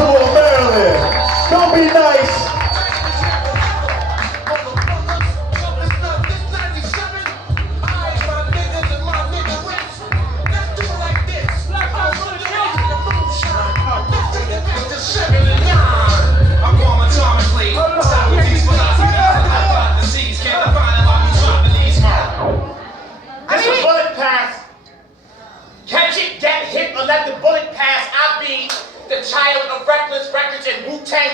Baltimore, Maryland. Don't be nice.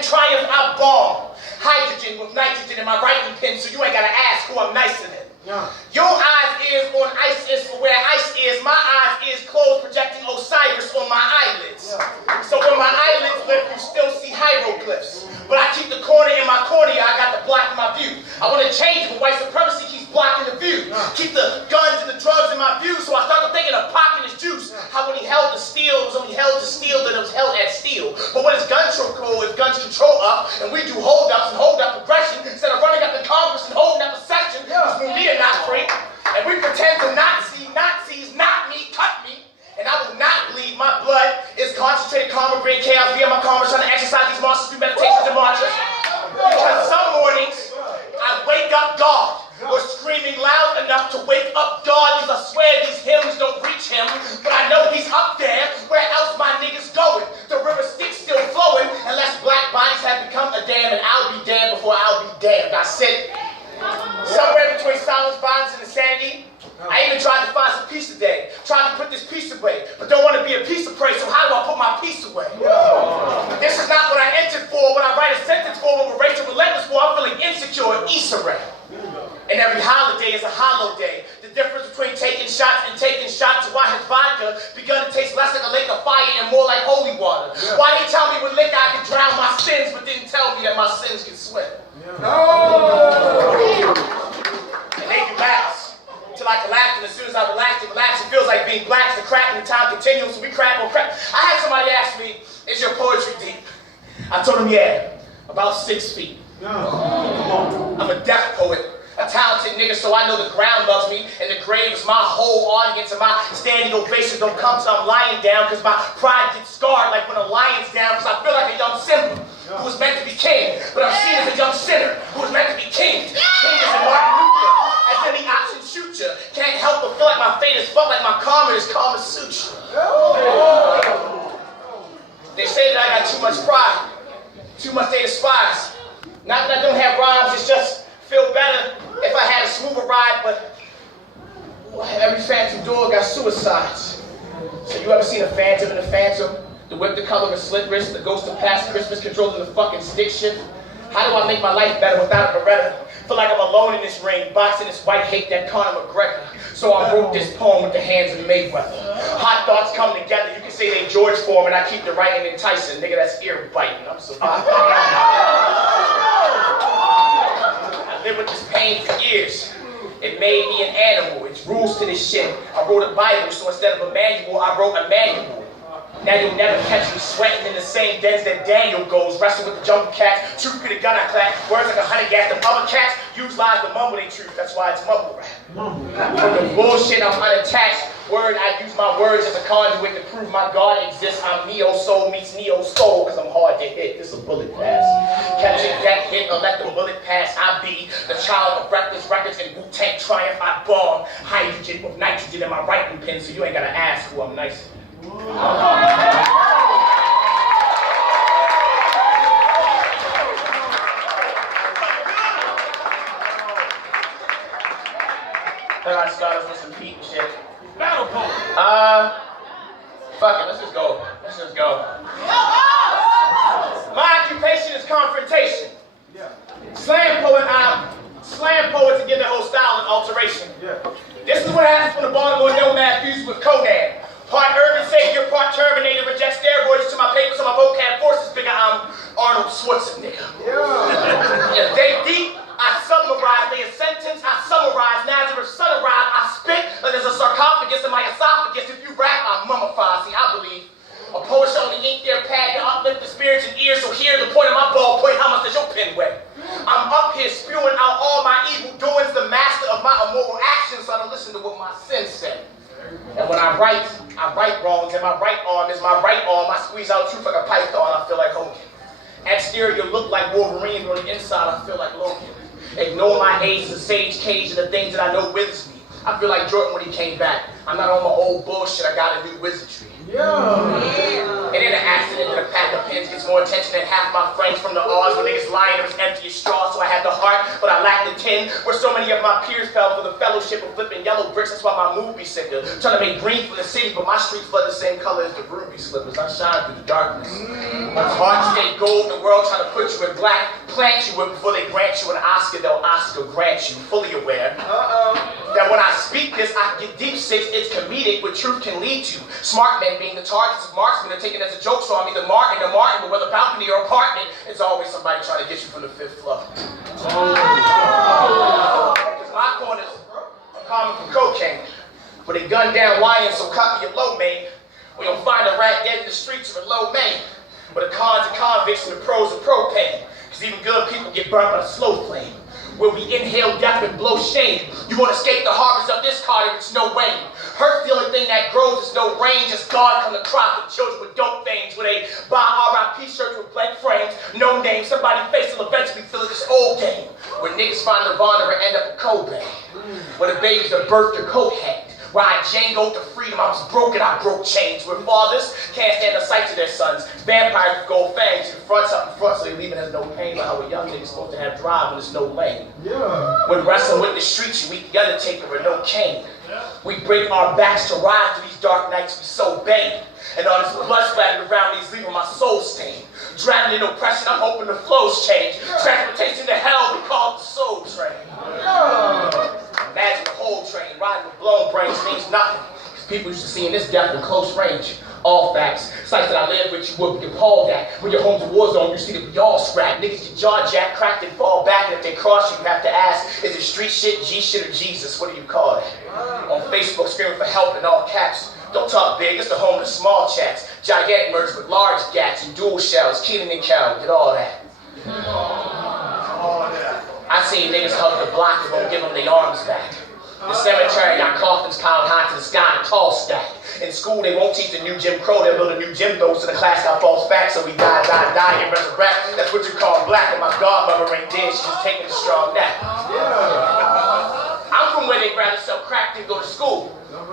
Triumph, I bomb. Hydrogen with nitrogen in my writing pen, so you ain't gotta ask who I'm nicer than. Yeah. Your eyes is on ISIS for where ice is. My eyes is closed, projecting Osiris on my eyelids. Yeah. So when my eyelids lift, you still see hieroglyphs. But I keep the corner in my cornea, I got the block in my view. I want to change it, but white supremacy keeps blocking the view. Yeah. Keep the guns and the drugs in my view, so I started thinking of Pac and his juice. Yeah. How when he held the steel, it was only held to steel that it was held at steel. But when it's gun control, it's guns control up, and we do hold-ups and hold-up aggression, instead of running up the Congress and holding up a section, because we are not free. And we pretend to not see Nazis, not me, cut me. And I will not bleed. My blood is concentrated karma, great chaos via my karma, trying to exercise these monsters through meditations and mantras. Because some mornings, I wake up God, or screaming loud enough to wake up God, because I swear these hymns don't reach him, but I know he's up there. Where else my niggas going? The river Styx still flowing, unless black bodies have become a dam, and I'll be damned before I'll be damned. I said, somewhere between silence, violence, and insanity, I even tried to find some peace today. Tried to put this piece away, but don't want to be a piece of prey, so how do I put my peace away? This is not what I entered for, what I write a sentence for, what Rachel Relentless for. I'm feeling insecure, Issa Rae. And every holiday is a hollow day. The difference between taking shots and taking shots is why his vodka begun to taste less like a lake of fire and more like holy water. Yeah. Why he tell me with liquor I can drown my sins, but didn't tell me that my sins can swim. Yeah. No! And they relax till I collapse, and as soon as I relax, it feels like being black. The crack and the time continues, so we crack on crack. I had somebody ask me, is your poetry deep? I told him, yeah, about 6 feet. I'm a deaf poet, a talented nigga, so I know the ground loves me, and the grave is my whole audience, and my standing ovations don't come till I'm lying down, because my pride gets scarred like when a lion's down, because I feel like a young Simba who was meant to be king, but I'm seen as a young sinner who was meant to be king. King is a Martin Luther, as any option shoot ya. Can't help but feel like my fate is fucked, like my karma is Kama Sutra. They say that I got too much pride, too much they despise. Not that I don't have rhymes, it's just feel better if I had a smoother ride, but every phantom door got suicides. So you ever seen a phantom in a phantom? The whip the color of a slit wrist, the ghost of past Christmas controlling the fucking stick shift? How do I make my life better without a Beretta? Feel like I'm alone in this ring, boxing this white hate that Conor McGregor. So I wrote this poem with the hands of Mayweather. Hot thoughts come together, you can say they George Foreman, I keep the writing in Tyson. Nigga, that's ear biting, I'm surviving. I lived with this pain for years. It made me an animal, it's rules to this shit. I wrote a Bible, so instead of a manual, I wrote a manual. Now you'll never catch me sweating in the same dens that Daniel goes, wrestling with the jungle cats, truth be the gun I clap, words like a honey gas, the other cats use lies to mumble they truth, that's why it's mumble rap. From the bullshit I'm unattached, word I use my words as a conduit to prove my God exists. I'm Neo Soul meets Neo Soul, cause I'm hard to hit, this is a bullet pass. Catching that hit or let the bullet pass, I be the child of reckless records and Wu-Tang triumph, I bomb. Hydrogen with nitrogen in my writing pen, so you ain't gotta ask who I'm nice. Thought I'd start us with some Pete and shit. Battle poem. Fuck it, let's just go. My occupation is confrontation. Yeah. Slam poet to get the whole style and alteration. Yeah. This is what happens when the Baltimore nomad fuses with Conan. Part urban savior, part Terminator, reject steroids to my papers, so my vocab forces bigger. I'm Arnold Schwarzenegger. Yeah. If they deep, I summarize. They a sentence, I summarize. Nazareth sun arrive, I spit like there's a sarcophagus in my esophagus. If you rap, I mummify. See, I believe a poet should only ink their pad to uplift the spirits and ears. So here's the point of my ballpoint. How much does your pen weigh? I'm up here spewing out all my evil doings, the master of my immoral actions. So I don't listen to what my sins say. And when I write wrongs, and my right arm is my right arm. I squeeze out truth like a python. I feel like exterior look like Wolverine, but on the inside I feel like Logan. Ignore my age as a sage cage and the things that I know withers me. I feel like Jordan when he came back. I'm not on my old bullshit, I got a new wizardry. And in an accident that a pack of pins gets more attention than half my friends from the odds when niggas lying, it was empty as straw, so I had the heart, but I lacked the tin. Where so many of my peers fell for the fellowship of flipping yellow bricks, that's why my mood be sicker. Trying to make green for the city, but my streets flood the same color as the ruby slippers. I shine through the darkness. My heart stay gold, the world trying to put you in black, plant you with before they grant you an Oscar, they'll Oscar grant you, fully aware. That when I speak this, I get deep six, it's comedic, but truth can lead you. Smart men being the targets of marksmen are taken as a joke, so I'm either Martin or Martin, but whether balcony or apartment, it's always somebody trying to get you from the 5th floor. Because my corners are common from cocaine, but they gun down lions, so copy your low main. We don't find a rat dead in the streets or a low main, but the cons are convicts and the pros are propane. Because even good people get burnt by the slow flame. Where we inhale death and blow shame. You want to escape the harvest of this Carter, it's no rain. Hurt the only thing that grows is no rain. Just God come to crop with children with dope things. Where they buy RIP shirts with blank frames, no name. Somebody face will eventually fill this old game. Where niggas find Nirvana and end up in Kobe. Where the babies are birthed or coat hanged. Where I jangled to freedom, I was broken, I broke chains. Where fathers can't stand the sight of their sons. Vampires with gold fangs, you front something front so they leave it as no pain. But how a young nigga's supposed to have drive when there's no lane. When wrestling with the streets, you meet the Undertaker with no cane. We break our backs to ride through these dark nights, we so bang. And all this blood splattered around me is leaving my soul stained. Drowning in oppression, I'm hoping the flows change. Transportation to hell, we call it the soul train. Imagine the whole train riding with blown brains means nothing. Because people used to seeing this death in close range. All facts. Sites that I live with, you would be appalled at. When you're home to war zone, you see that we all scrap. Niggas get jaw jacked, cracked, and fall back. And if they cross you, you have to ask, is it street shit, G shit, or Jesus? What do you call it? On Facebook, screaming for help in all caps. Don't talk big, it's the home of the small chats. Gigantic murders with large gats and dual shells. Keenan and Cal, get all that. I seen niggas hug the block and won't give them their arms back. The cemetery got coffins piled high to the sky in a tall stack. In school, they won't teach the new Jim Crow, they'll build a new Jim Doe so the class got false facts. So we die, and resurrect. That's what you call black, and my godmother ain't dead, she's just taking a strong nap. I'm from where they'd rather sell crack than go to school.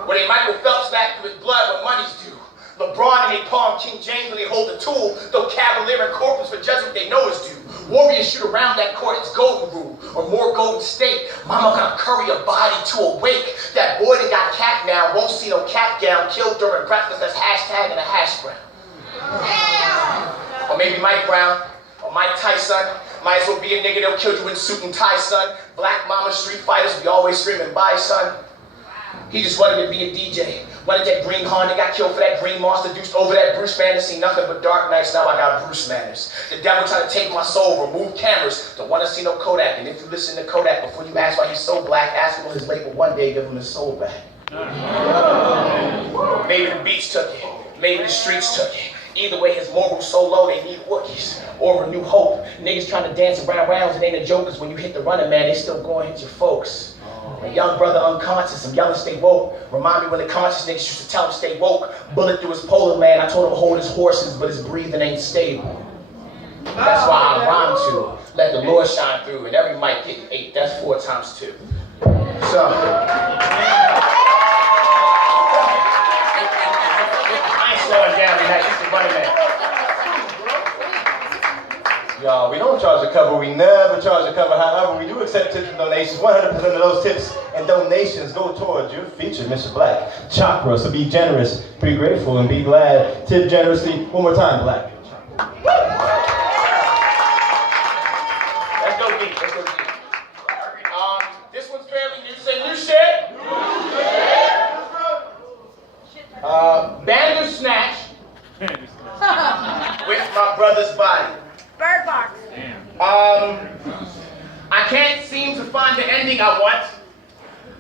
Where they Michael Phelps back to his blood when money's due. LeBron and they palm King James when they hold the tool. Though Cavalier and Corpus for judgment they know is due. Warriors shoot around that court, it's golden rule. Or more Golden State. Mama gonna curry a body to awake. That boy that got capped now won't see no cap gown. Killed during breakfast, that's hashtag and a hash brown. Or maybe Mike Brown, or Mike Tyson. Might as well be a nigga that'll kill you in suit and tie, son. Black mama street fighters, we always screaming, bye, son. He just wanted to be a DJ. Wanted that green Honda, got killed for that green monster, deuced over that Bruce Banner, seen nothing but dark nights, now I got Bruce manners. The devil trying to take my soul, remove cameras, don't want to see no Kodak. And if you listen to Kodak, before you ask why he's so black, ask him on his label one day, give him his soul back. Maybe the beats took it, maybe the streets took it. Either way, his morals so low, they need Wookiees. Or a new hope. Niggas trying to dance around rounds, it ain't a joke, cause when you hit the running man, they still going to hit your folks. A young brother unconscious, I'm yelling stay woke. Remind me when the conscious niggas used to tell him stay woke. Bullet through his polar man, I told him to hold his horses, but his breathing ain't stable. That's why I rhyme to, let the Lord shine through, and every mic hit 8, that's 4 times 2. So, I ain't slowing down tonight, it's the running man. Y'all, we don't charge a cover. We never charge a cover. However, we do accept tips and donations. 100% of those tips and donations go towards your feature, Mr. Black. Chakra, so be generous, be grateful, and be glad. Tip generously. One more time, Black. Let's go deep, let's go deep. This one's fairly new. Say new shit. Bandersnatch with my brother's body. Bird box. I can't seem to find the ending I want.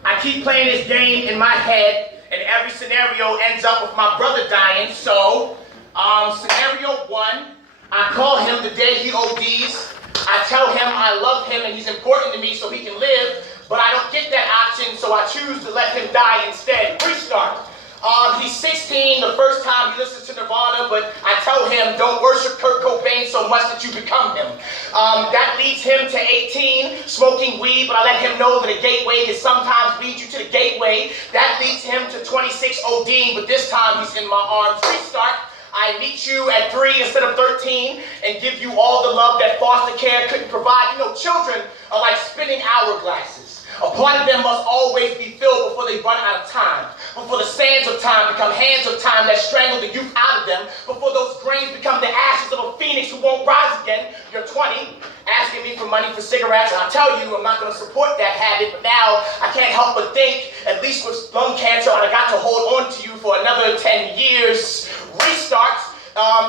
I keep playing this game in my head, and every scenario ends up with my brother dying. So, scenario 1, I call him the day he ODs. I tell him I love him and he's important to me so he can live, but I don't get that option, so I choose to let him die instead. Restart. He's 16, the first time he listens to Nirvana, but I tell him, don't worship Kurt Cobain so much that you become him. That leads him to 18, smoking weed, but I let him know that a gateway can sometimes lead you to the gateway. That leads him to 26, ODing, but this time he's in my arms. Restart. I meet you at 3 instead of 13 and give you all the love that foster care couldn't provide. You know, children are like spinning hourglasses. A part of them must always be filled before they run out of time. Before the sands of time become hands of time that strangle the youth out of them. Before those grains become the ashes of a phoenix who won't rise again. You're 20, asking me for money for cigarettes, and I tell you I'm not going to support that habit, but now I can't help but think, at least with lung cancer, I got to hold on to you for another 10 years. Restart.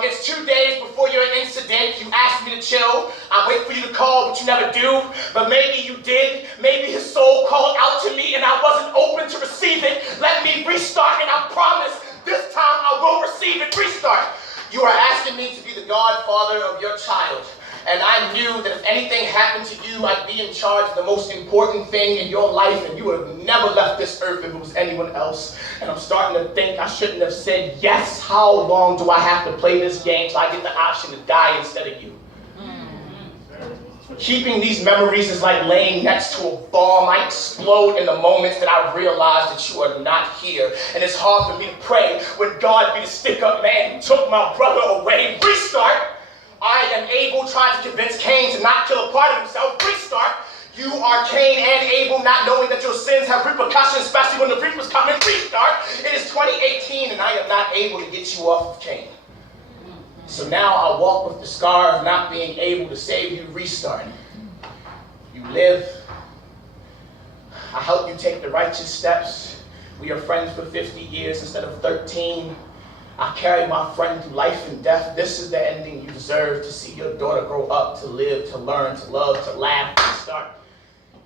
It's 2 days before your incident. You asked me to chill. I wait for you to call, but you never do. But maybe you did. Maybe his soul called out to me and I wasn't open to receive it. Let me restart, and I promise this time I will receive it. Restart. You are asking me to be the godfather of your child. And I knew that if anything happened to you, I'd be in charge of the most important thing in your life, and you would have never left this earth if it was anyone else. And I'm starting to think I shouldn't have said yes. How long do I have to play this game till I get the option to die instead of you? Keeping these memories is like laying next to a bomb. I explode in the moments that I realize that you are not here. And it's hard for me to pray when God be the stick-up man who took my brother away. Restart. I am Abel trying to convince Cain to not kill a part of himself. Restart. You are Cain and Abel, not knowing that your sins have repercussions, especially when the reaper's coming. Restart. It is 2018 and I am not able to get you off of Cain. So now I walk with the scar of not being able to save you. Restart. You live. I help you take the righteous steps. We are friends for 50 years instead of 13. I carry my friend through life and death. This is the ending you deserve, to see your daughter grow up, to live, to learn, to love, to laugh, to start.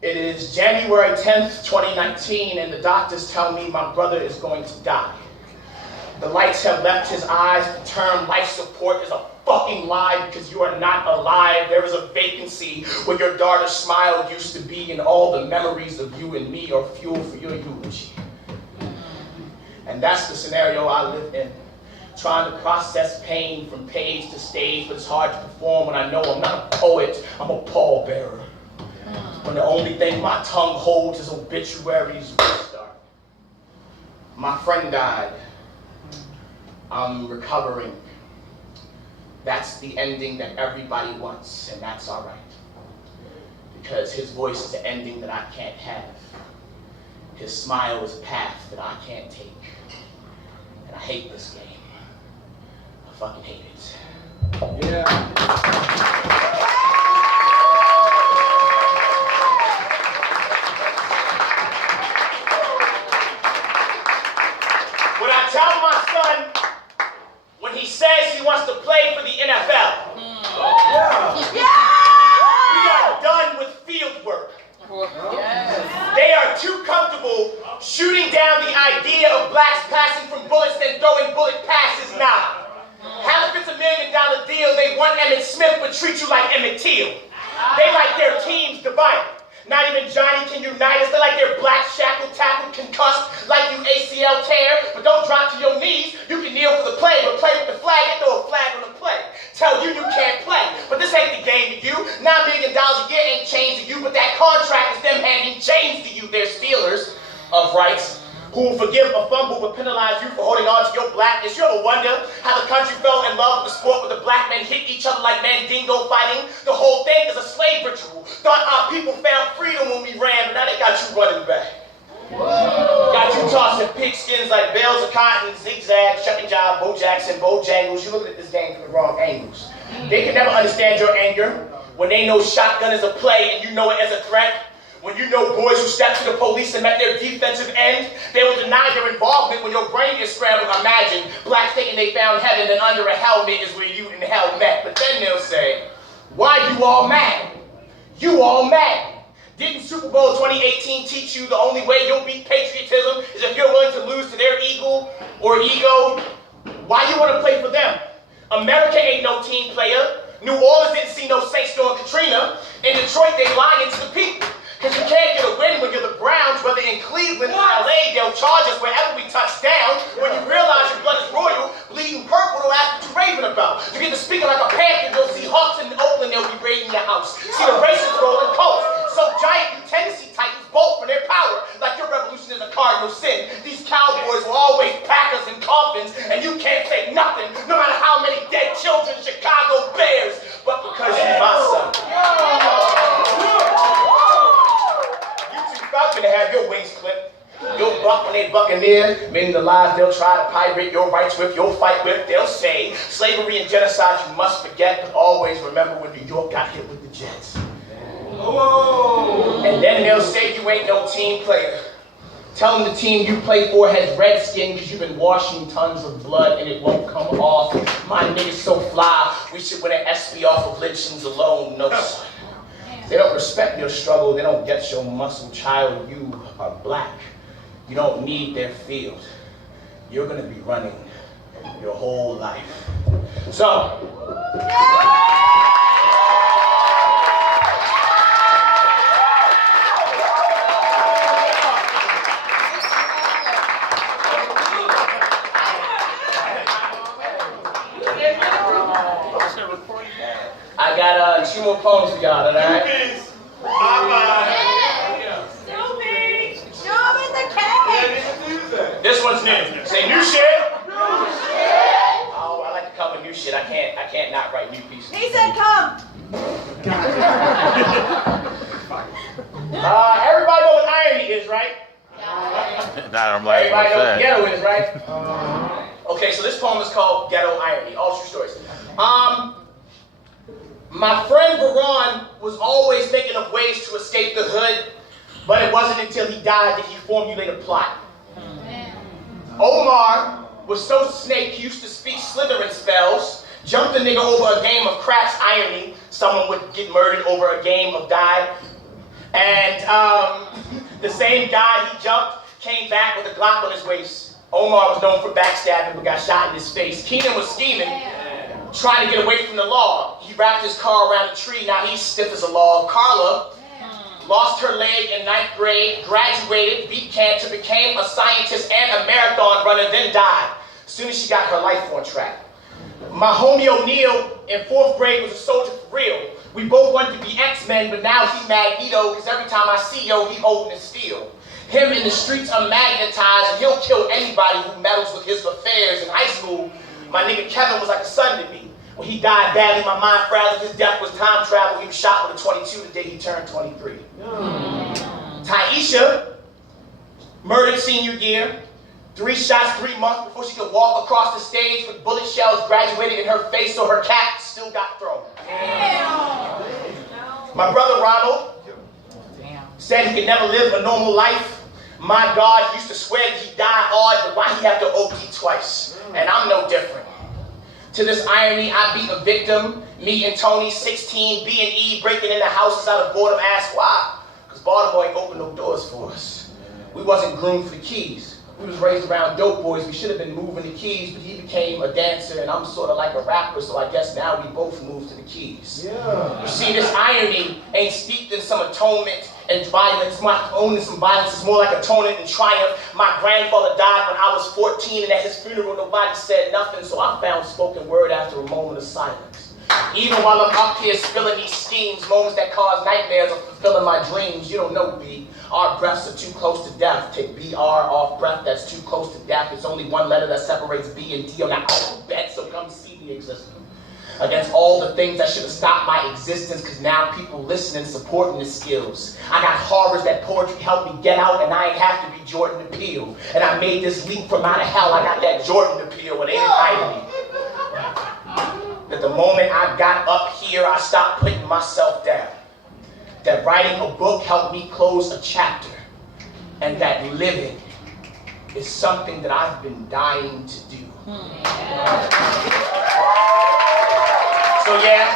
It is January 10th, 2019, and the doctors tell me my brother is going to die. The lights have left his eyes. The term life support is a fucking lie because you are not alive. There is a vacancy where your daughter's smile used to be, and all the memories of you and me are fuel for your eulogy. And that's the scenario I live in. Trying to process pain from page to stage, but it's hard to perform when I know I'm not a poet, I'm a pallbearer. When the only thing my tongue holds is obituaries. Restart. My friend died. I'm recovering. That's the ending that everybody wants, and that's all right. Because his voice is an ending that I can't have. His smile is a path that I can't take. And I hate this game. I fucking hate it. Yeah. What I tell my son when he says he wants to play for the NFL. We are done with field work. They are too comfortable shooting down the idea of blacks passing from bullets than throwing bullet passes now. Hell, if it's $1 million deal, they want Emmett Smith but treat you like Emmett Till. They like their teams divided. Not even Johnny can unite us. They like their black shackled, tackled, concussed, like you ACL tear, but don't drop to your knees. You can kneel for the play, but play with the flag. They throw a flag on the play. Tell you can't play, but this ain't the game to you. $9 million a year ain't change to you, but that contract is them handing chains to you. They're stealers of rights who will forgive a fumble but penalize you for holding on to your blackness. You ever wonder how the country fell in love with the sport where the black men hit each other like Mandingo fighting? The whole thing is a slave ritual. Thought our people found freedom when we ran, but now they got you running back. Whoa. Got you tossing pigskins like bales of cotton, zigzag, Chuck and Jive, Bo Jackson, Bojangles. You looking at this game from the wrong angles. They can never understand your anger when they know shotgun is a play and you know it as a threat. When you know boys who stepped to the police and met their defensive end, they will deny their involvement when your brain is scrambled. Imagine blacks thinking they found heaven and under a helmet is where you and hell met. But then they'll say, why you all mad? You all mad. Didn't Super Bowl 2018 teach you the only way you'll beat patriotism is if you're willing to lose to their ego? Why you want to play for them? America ain't no team player. New Orleans didn't see no Saints during Katrina. In Detroit, they lying to the people. Because you can't get a win when you're the Browns, whether in Cleveland or LA, they'll charge us wherever we touch down. When punks. See, the racists roll in cults. So giant you Tennessee titans bolt for their power. Like your revolution is a cardinal sin. These cowboys will always pack us in coffins, and you can't say nothing, no matter how many dead children Chicago bears. But because you my son. You too falcon to have your wings clipped. You'll buck when they buccaneer, meaning the lies they'll try to pirate your rights with, you'll fight with, they'll say slavery and genocide you must forget, but always remember when New York got hit with the Jets. Whoa. And then they'll say you ain't no team player. Tell them the team you play for has red skin because you've been washing tons of blood and it won't come off. My niggas so fly, we should win an SB off of lynchings alone. No, son. They don't respect your struggle, they don't get your muscle, child. You are black. You don't need their field. You're gonna be running your whole life. So, I got 2 more poems for y'all, alright? This one's new. Say new shit. Oh, I like to cover new shit. I can't not write new pieces. He said come. Everybody know what irony is, right? Everybody know what ghetto is, right? Okay, so this poem is called Ghetto Irony. All true stories. My friend Varon was always thinking of ways to escape the hood, but it wasn't until he died that he formulated a plot. Omar was so snake he used to speak slithering spells, jumped a nigga over a game of craps irony. Someone would get murdered over a game of die. And the same guy he jumped came back with a Glock on his waist. Omar was known for backstabbing but got shot in his face. Keenan was scheming, trying to get away from the law. He wrapped his car around a tree, now he's stiff as a log. Carla lost her leg in 9th grade, graduated, beat cancer, became a scientist and a marathon runner, then died as soon as she got her life on track. My homie O'Neal in 4th grade was a soldier for real. We both wanted to be X-Men, but now he's Magneto, because every time I see yo, he holding his steel. Him in the streets are magnetized, and he'll kill anybody who meddles with his affairs. In high school, my nigga Kevin was like a son to me. When he died badly, my mind frazzled. His death was time travel. He was shot with a 22 the day he turned 23. Taisha, murdered senior year. 3 shots, 3 months before she could walk across the stage with bullet shells graduated in her face, so her cap still got thrown. Damn. My brother Ronald said he could never live a normal life. My God used to swear that he died hard, but why he have to OD twice? And I'm no different. To this irony, I beat a victim. Me and Tony, 16, B&E, breaking into houses out of boredom. Ask why? Because Baltimore ain't opened no doors for us. We wasn't groomed for the keys. We was raised around dope boys. We should have been moving the keys, but he became a dancer, and I'm sort of like a rapper, so I guess now we both moved to the keys. Yeah. You see, this irony ain't steeped in some atonement and violence. My own in some violence is more like atonement and triumph. My grandfather died when I was 14, and at his funeral, nobody said nothing, so I found spoken word after a moment of silence. Even while I'm up here spilling these schemes, moments that cause nightmares of fulfilling my dreams, you don't know, B. Our breaths are too close to death. Take BR off breath, that's too close to death. It's only one letter that separates B and D on that alphabet, so come see me existing. Against all the things that should have stopped my existence, because now people listening, supporting the skills. I got horrors that poetry helped me get out, and I ain't have to be Jordan Peele. And I made this leap from out of hell, I got that Jordan Peele, it ain't irony. That the moment I got up here, I stopped putting myself down. That writing a book helped me close a chapter. And that living is something that I've been dying to do. So yeah.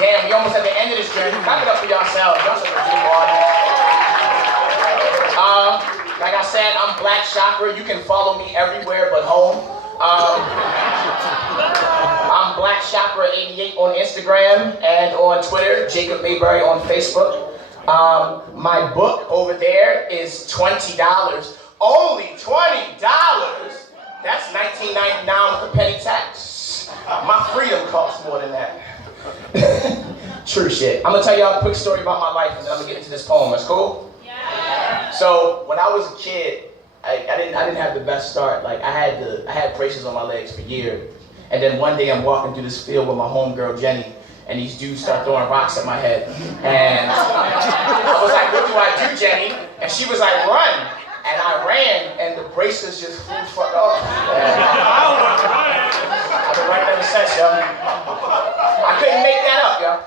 Damn, we almost at the end of this journey. Clap it up for yourselves. Y'all such a beautiful audience. Like I said, I'm Black Chakra. You can follow me everywhere but home. I'm Black Chakra 88 on Instagram and on Twitter, Jacob Mayberry on Facebook. My book over there is $20. Only $20? That's $19.99 with a penny tax. My freedom costs more than that. True shit. I'm gonna tell y'all a quick story about my life, and then I'm gonna get into this poem. That's cool? Yeah. So when I was a kid, I didn't have the best start. Like I had braces on my legs for years, and then one day I'm walking through this field with my homegirl Jenny, and these dudes start throwing rocks at my head, and I was like, "What do I do, Jenny?" And she was like, "Run." And I ran, and the braces just flew fuck off. I've been running ever since, yo. I couldn't make that up, yo.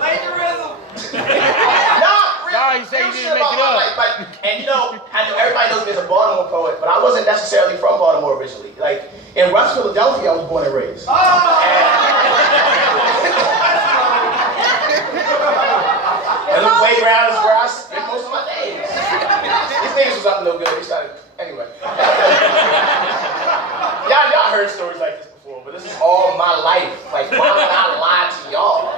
Plagiarism. No, you say you didn't make it up. And you know, I know everybody knows me as a Baltimore poet, but I wasn't necessarily from Baltimore originally. Like in West Philadelphia, I was born and raised. And the playground is where I spent most of my days. These niggas was up no good. They started anyway. Y'all heard stories like this before, but this is all my life. Like, why would I lie to y'all?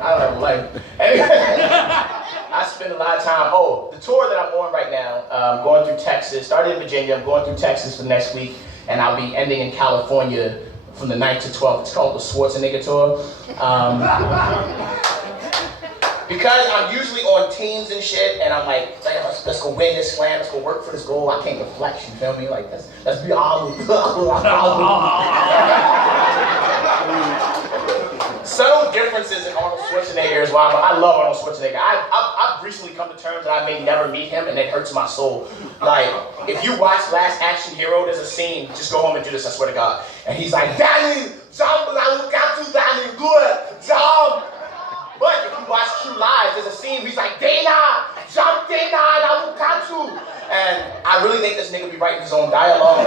I don't have a life. Anyway, I spend a lot of time. Oh, the tour that I'm on right now, going through Texas. Started in Virginia. I'm going through Texas for next week, and I'll be ending in California from the 9th to 12th. It's called the Schwarzenegger Tour. Because I'm usually on teams and shit, and I'm like, let's go win this slam, let's go work for this goal. I can't deflect, you feel me? Like, let's be all. Subtle differences in Arnold Schwarzenegger is why I love Arnold Schwarzenegger. I've recently come to terms that I may never meet him, and it hurts my soul. Like, if you watch Last Action Hero, there's a scene, just go home and do this, I swear to God. And he's like, Danny, jump, I look at you, Danny, good, jump. But if you watch True Lies, there's a scene where he's like, Dana, jump, Dana, and I will catch you. And I really think this nigga be writing his own dialogue.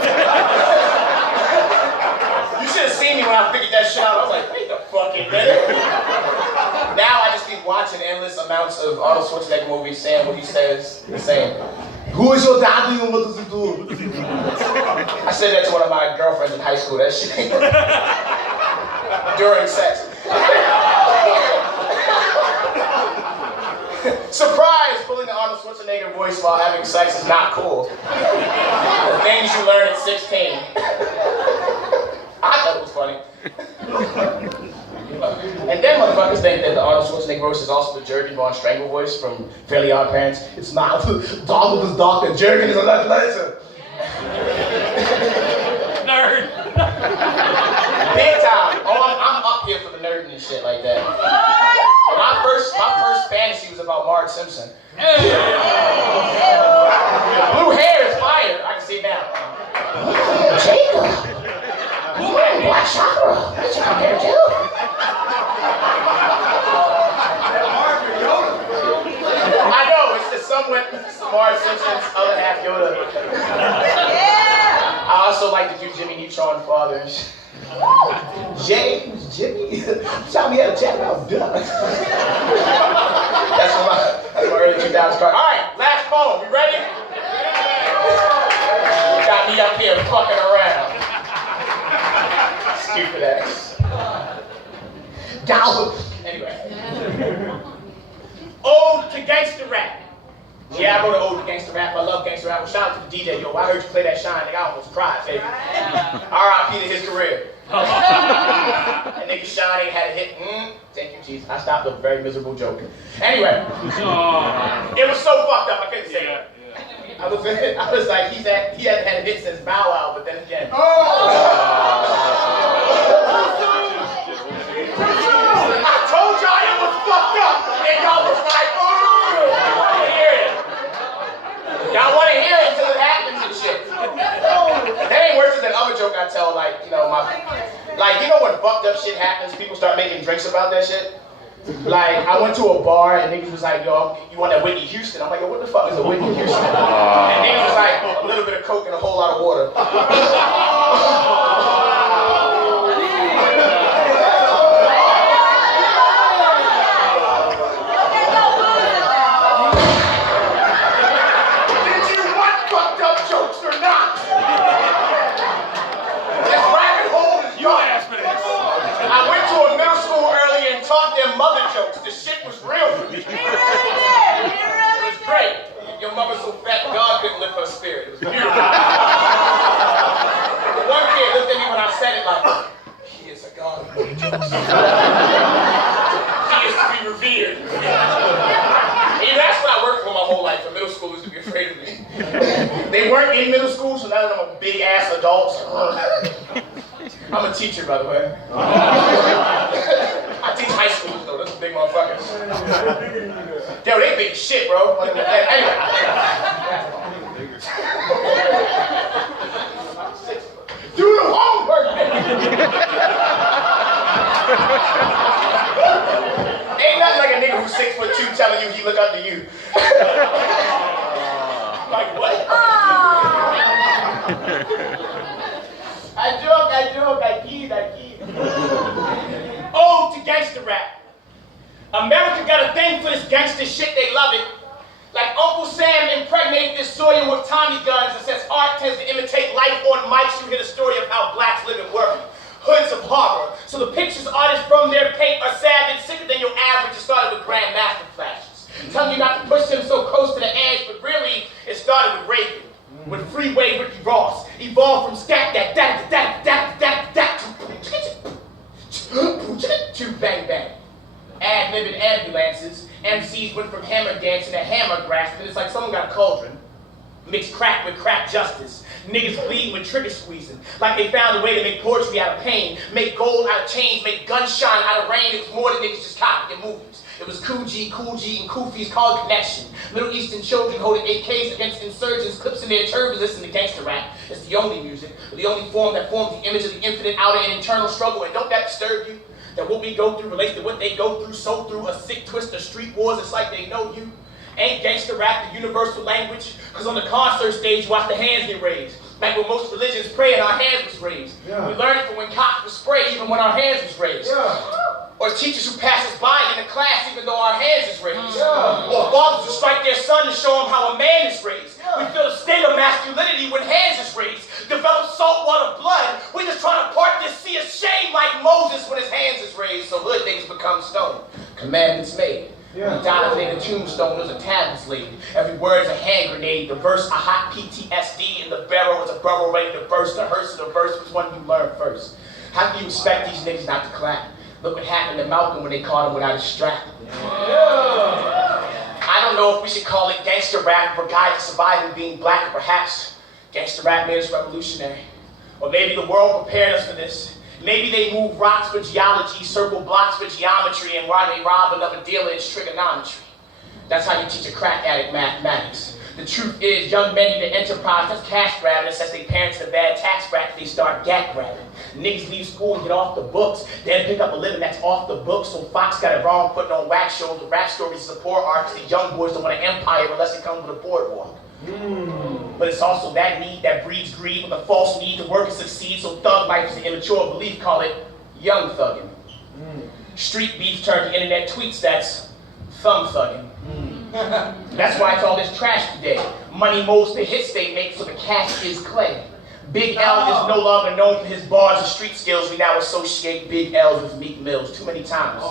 You should have seen me when I figured that shit out. I was like, wait the fucking minute. Now I just keep watching endless amounts of Arnold Schwarzenegger movies saying what he says. He's saying, who is your daddy and what does he do? I said that to one of my girlfriends in high school, that shit. During sex. Surprise! Pulling the Arnold Schwarzenegger voice while having sex is not cool. The things you learn at 16. I thought it was funny. And then motherfuckers think that the Arnold Schwarzenegger voice is also the Jurgen von Strangle voice from Fairly Odd Parents. It's not. Donald is Dr. Jurgen is a legislator. Nerd. Big time. Oh, I'm up here for the nerd and shit like that. My first fantasy was about Marge Simpson. Blue hair is fire. I can see it now. Jacob. Black Chakra. What you come here to do? I know, it's just somewhat Marge Simpson's other half Yoda. I also like to do Jimmy Neutron father and shit. Jimmy? Tell me how to chat about duck. That's my early 2000s card. Alright, last poem. You ready? You got me up here fucking around. Stupid ass. Anyway. Ode to gangster rap. Yeah, I wrote an ode to gangster rap. I love gangster rap. Well, shout out to the DJ. Yo, I heard you play that Shine, nigga. I almost cried, baby. R.I.P. to his career. And nigga Shine ain't had a hit. Thank you, Jesus. I stopped a very miserable joke. Anyway. It was so fucked up, I couldn't say it. I was like, he hasn't had a hit since Bow Wow, but then again. I told y'all it was fucked up, and y'all was like, I want to hear it. Y'all want to hear it until it happens and shit. That ain't worse than other joke I tell, like, you know, when fucked up shit happens, people start making drinks about that shit. Like, I went to a bar and niggas was like, yo, you want that Whitney Houston? I'm like, yo, what the fuck is a Whitney Houston? And niggas was like, a little bit of coke and a whole lot of water. Did you want fucked up jokes or not? This rabbit hole is yours. I went to a middle school earlier and taught them mother jokes. The shit was real for me. It was great. Your mother's so fat, God They weren't in middle school, so now that I'm a big ass adult. I'm a teacher, by the way. I teach high school, though. That's a big motherfucker. Yo, they big as shit, bro. Anyway. Do the homework. Ain't nothing like a nigga who's 6'2" telling you he look up to you. Like what? I kid. Oh, to gangster rap. America got a thing for this gangster shit, they love it. Like Uncle Sam impregnated this soil with Tommy guns and says art tends to imitate life on mics. You hear the story of how blacks live and work. Hoods of horror. So the pictures artists from their paint are savage, sicker than your average. It started with grandmaster flashes. Telling you not to push them so close to the edge, but really, it started with Reagan. With Freeway Ricky Ross. Evolved from scat that to bang bang. Ad-libbing ambulances. MCs went from hammer dancing to hammer grasping. It's like someone got a cauldron. Mixed crack with crack justice. Niggas bleed with trigger squeezing. Like they found a way to make poetry out of pain. Make gold out of chains. Make guns shine out of rain. It was more than niggas just copying movies. It was Cool G, and Koofy's called Connection. Middle Eastern children holding AKs against insurgents, clips in their turbans, listen to gangster rap. It's the only music, the only form that forms the image of the infinite outer and internal struggle. And don't that disturb you? That what we go through relates to what they go through, so through a sick twist of street wars, it's like they know you. Ain't gangster rap the universal language? Cause on the concert stage, watch the hands get raised. Like when most religions pray and our hands was raised. Yeah. We learned it from when cops would spray even when our hands was raised. Yeah. Or teachers who pass us by in the class even though our hands is raised. Yeah. Or fathers who strike their son to show them how a man is raised. Yeah. We feel the state of masculinity when hands is raised. Develop saltwater blood. We just trying to part this sea of shame like Moses when his hands is raised. So hood niggas become stone. Commandments made. Yeah. The diamonds laid a tombstone, there's a tablets laid. Every word's a hand grenade, the verse a hot PTSD, and the barrel is a burrow ready to burst. The hearse of the verse was one you learned first. How can you expect these niggas not to clap? Look what happened to Malcolm when they caught him without a strap. Yeah. I don't know if we should call it gangster rap for guide to surviving being black, or perhaps gangster rap made us revolutionary. Or maybe the world prepared us for this. Maybe they move rocks for geology, circle blocks for geometry, and while they rob another dealer, it's trigonometry. That's how you teach a crack addict mathematics. The truth is, young men need an enterprise that's cash grabbing. It says their parents in a bad tax bracket, they start gat grabbing. Niggas leave school and get off the books, then pick up a living that's off the books. So Fox got it wrong putting on wax shows. The rap stories is a poor artist. The young boys don't want an empire unless it comes with a boardwalk. But it's also that need that breeds greed with a false need to work and succeed. So thug life is an immature belief, call it young thugging. Street beef turned to internet tweets, that's thumb thugging. That's why it's all this trash today. Money molds the hits they make, so the cash is clay. Big L is no longer known for his bars and street skills. We now associate Big L's with Meek Mills too many times.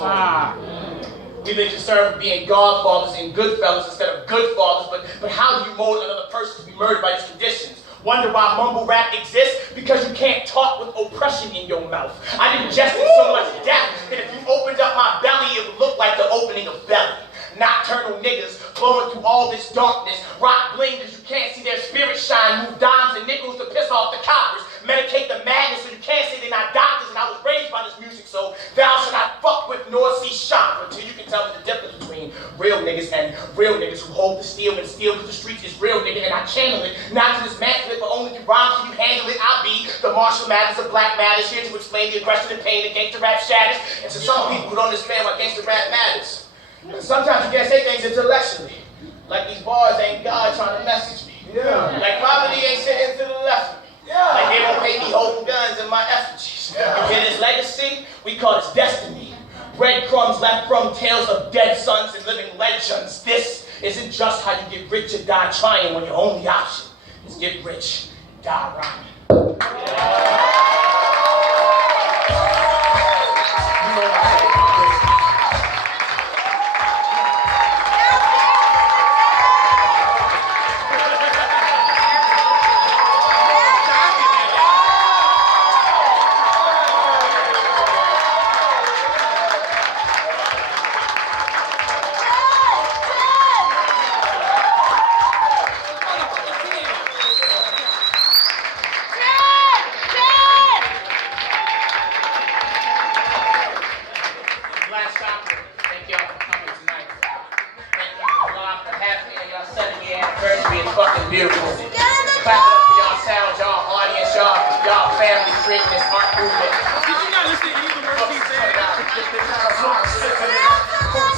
We've been concerned with being godfathers and good fellas instead of good fathers, but how do you mold another person to be murdered by these conditions? Wonder why mumble rap exists? Because you can't talk with oppression in your mouth. I've ingested so much death that if you opened up my belly, it would look like the opening of belly. Nocturnal niggas blowing through all this darkness. Rock bling because you can't see their spirit shine. Move dimes and nickels to piss off the coppers. Medicate the madness so you can't say they're not doctors. And I was raised by this music, so thou shalt not fuck with nor see Chakra until you can tell me the difference between real niggas and real niggas who hold the steel and steal because the streets is real, nigga. And I channel it, not to dismantle it, but only through rhymes can you handle it. I'll be the Marshall Mathers of Black Matters, here to explain the aggression and pain that gangster rap shatters. And to some people who don't understand why gangster rap matters. Sometimes you can't say things intellectually. Like these bars ain't God trying to message me. Yeah. Like poverty ain't sitting to the left of me. Yeah. Like they won't pay me holding guns in my effigies. Yeah. You hear this legacy? We call this destiny. Breadcrumbs left from tales of dead sons and living legends. This isn't just how you get rich or die trying when your only option is get rich, die rhyming. Did you not listen to any of the words he said? Cut it out.